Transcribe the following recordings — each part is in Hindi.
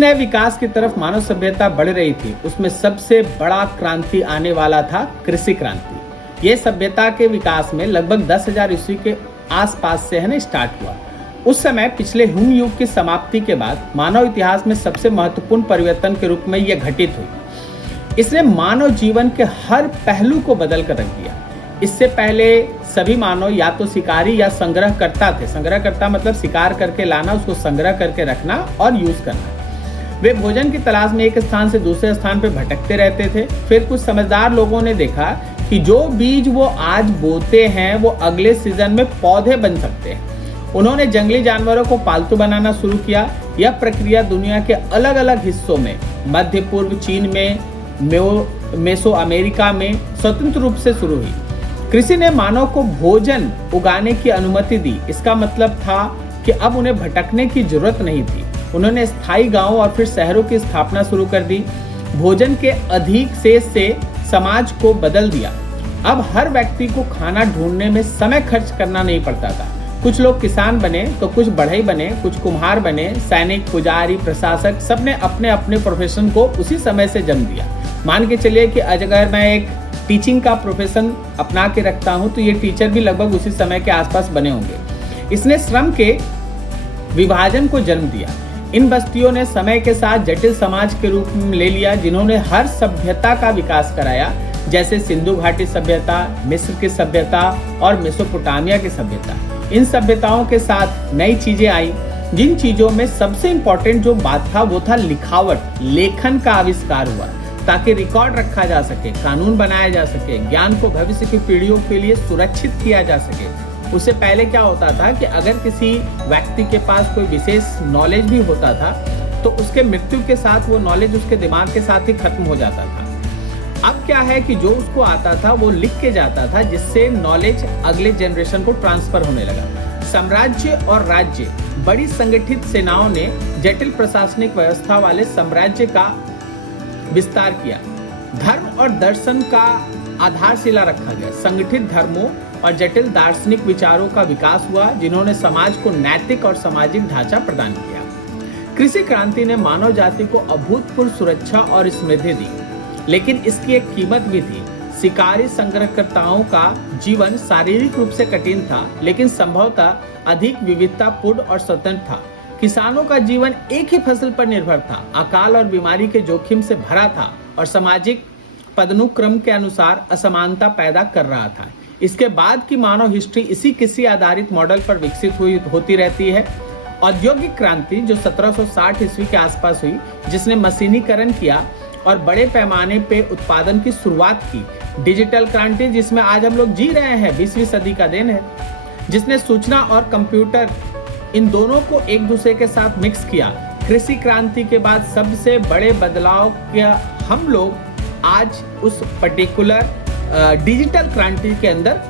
नए विकास की तरफ मानव सभ्यता बढ़ रही थी, उसमें सबसे बड़ा क्रांति आने वाला था कृषि क्रांति। यह सभ्यता के विकास में लगभग 10,000 ईस्वी के आसपास से स्टार्ट हुआ। उस समय पिछले हिम युग की समाप्ति के बाद मानव इतिहास में सबसे महत्वपूर्ण परिवर्तन के रूप में यह घटित हुई। इसने मानव जीवन के हर पहलू को बदल कर रख दिया। इससे पहले सभी मानव या तो शिकारी या संग्रह करता थे। संग्रह करता मतलब शिकार करके लाना, उसको संग्रह करके रखना और यूज करना। वे भोजन की तलाश में एक स्थान से दूसरे स्थान पर भटकते रहते थे। फिर कुछ समझदार लोगों ने देखा कि जो बीज वो आज बोते हैं वो अगले सीजन में पौधे बन सकते हैं। उन्होंने जंगली जानवरों को पालतू बनाना शुरू किया। यह प्रक्रिया दुनिया के अलग अलग हिस्सों में, मध्य पूर्व, चीन में, मेसो अमेरिका में स्वतंत्र रूप से शुरू हुई। कृषि ने मानव को भोजन उगाने की अनुमति दी। इसका मतलब था कि अब उन्हें भटकने की जरूरत नहीं थी। उन्होंने स्थायी गांवों और फिर शहरों की स्थापना शुरू कर दी। भोजन के अधिक शेष से समाज को बदल दिया। अब हर व्यक्ति को खाना ढूंढने में समय खर्च करना नहीं पड़ता था। कुछ लोग किसान बने तो कुछ बढ़ई बने, कुछ कुम्हार बने, सैनिक, पुजारी, प्रशासक, सबने अपने अपने प्रोफेशन को उसी समय से जन्म दिया। मान के चलिए कि अगर मैं एक टीचिंग का प्रोफेशन अपना के रखता हूं तो ये टीचर भी लगभग उसी समय के आसपास बने होंगे। इसने श्रम के विभाजन को जन्म दिया। इन बस्तियों ने समय के साथ जटिल समाज के रूप में ले लिया, जिन्होंने हर सभ्यता का विकास कराया, जैसे सिंधु घाटी सभ्यता, मिस्र की सभ्यता और मेसोपोटामिया की सभ्यता। इन सभ्यताओं के साथ नई चीजें आई, जिन चीजों में सबसे इंपॉर्टेंट जो बात था वो था लिखावट, लेखन का आविष्कार हुआ, ताकि रिकॉर्ड रखा जा सके, कानून बनाया जा सके, ज्ञान को भविष्य की पीढ़ियों के लिए सुरक्षित किया जा सके। उससे पहले क्या होता था कि अगर किसी व्यक्ति के पास कोई विशेष नॉलेज भी होता था तो उसके मृत्यु के साथ वो नॉलेज उसके दिमाग के साथ ही खत्म हो जाता था। अब क्या है कि जो उसको आता था वो लिख के जाता था, जिससे नॉलेज अगले जनरेशन को ट्रांसफर होने लगा। साम्राज्य और राज्य, बड़ी संगठित सेनाओं ने जटिल प्रशासनिक व्यवस्था वाले साम्राज्य का विस्तार किया। धर्म और दर्शन का आधारशिला रखा गया। संगठित धर्मों और जटिल दार्शनिक विचारों का विकास हुआ, जिन्होंने समाज को नैतिक और सामाजिक ढांचा प्रदान किया। कृषि क्रांति ने मानव जाति को अभूतपूर्व सुरक्षा और समृद्धि दी, लेकिन इसकी एक कीमत भी थी। शिकारी संग्रहकर्ताओं का जीवन शारीरिक रूप से कठिन था, लेकिन संभवतः अधिक विविधतापूर्ण और स्वतंत्र था। किसानों का जीवन एक ही फसल पर निर्भर था, अकाल और बीमारी के जोखिम से भरा था और सामाजिक पदानुक्रम के अनुसार असमानता पैदा कर रहा था। इसके बाद की मानव हिस्ट्री इसी कृषि आधारित मॉडल पर विकसित होती रहती है। औद्योगिक क्रांति जो 1760 ईस्वी के आसपास हुई, जिसने मशीनीकरण किया और बड़े पैमाने पे उत्पादन की शुरुआत की। डिजिटल क्रांति जिसमें आज हम लोग जी रहे हैं, 20वीं सदी का दिन है, जिसने सूचना और कंप्यूटर इन दोनों को एक दूसरे के साथ मिक्स किया। कृषि क्रांति के बाद सबसे बड़े बदलाव का हम लोग आज उस पर्टिकुलर डिजिटल क्रांति के अंदर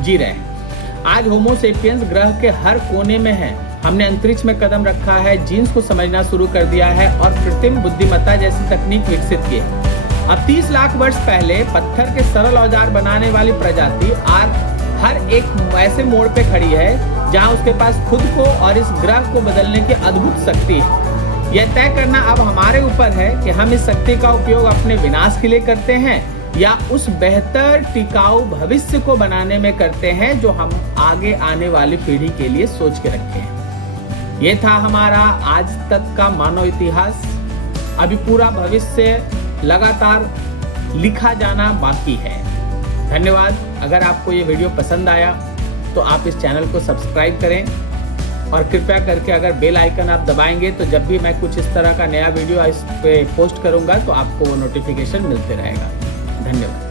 जी रहे हैं। आज होमो सेपियंस ग्रह के हर कोने में है। हमने अंतरिक्ष में कदम रखा है, जीन्स को समझना शुरू कर दिया है और कृत्रिम बुद्धिमत्ता जैसी तकनीक विकसित की है। अब 30 लाख वर्ष पहले पत्थर के सरल औजार बनाने वाली प्रजाति आज हर एक ऐसे मोड़ पे खड़ी है जहां उसके पास खुद को और इस ग्रह को बदलने की अद्भुत शक्ति है। यह तय करना अब हमारे ऊपर है कि हम इस शक्ति का उपयोग अपने विनाश के लिए करते हैं या उस बेहतर टिकाऊ भविष्य को बनाने में करते हैं जो हम आगे आने वाली पीढ़ी के लिए सोच के रखे हैं। ये था हमारा आज तक का मानव इतिहास। अभी पूरा भविष्य लगातार लिखा जाना बाकी है। धन्यवाद। अगर आपको ये वीडियो पसंद आया तो आप इस चैनल को सब्सक्राइब करें और कृपया करके अगर बेल आइकन आप दबाएंगे तो जब भी मैं कुछ इस तरह का नया वीडियो इस पे पोस्ट करूंगा तो आपको वो नोटिफिकेशन मिलते रहेगा। धन्यवाद।